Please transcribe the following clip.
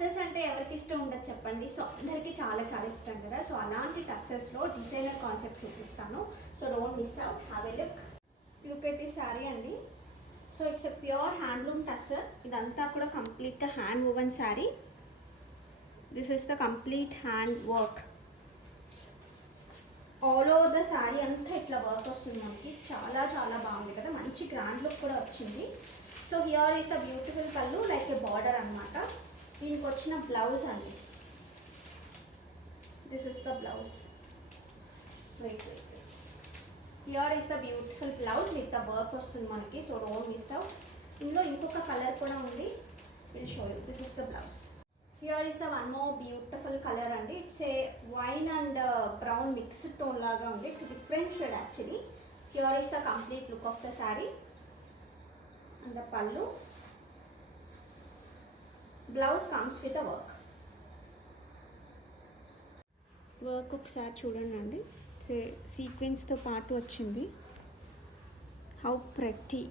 టస్సెస్ అంటే ఎవరికి ఇష్టం ఉండదు చెప్పండి. సో అందరికీ చాలా చాలా ఇష్టం కదా. సో అలాంటి టస్సెస్లో డిజైనర్ కాన్సెప్ట్ చూపిస్తాను. So don't miss out. Have a look at the sari అండి. So it's a pure handloom tussar. ఇదంతా కూడా కంప్లీట్గా hand woven sari. This is the complete hand work. All over the sari అంతా ఇట్లా వర్క్ వస్తుంది మనకి. చాలా చాలా బాగుంది కదా, మంచి గ్రాండ్ లుక్ కూడా వచ్చింది. So here is the beautiful pallu like a border అనమాట. దీనికి వచ్చిన బ్లౌజ్ అండి. This is the blouse. Wait here is the beautiful blouse with the work వస్తుంది మనకి. So don't miss out. ఇందులో ఇంకొక కలర్ కూడా ఉంది, will show you. This is the blouse. Here is the one more beautiful colour అండి. It's a wine and brown mixed tone లాగా ఉంది. It's different shade actually. Here is the complete look of the sari and the pallu. Blouse comes with the work. Work ఒకసారి చూడండి అండి. సీక్వెన్స్తో పాటు వచ్చింది. How pretty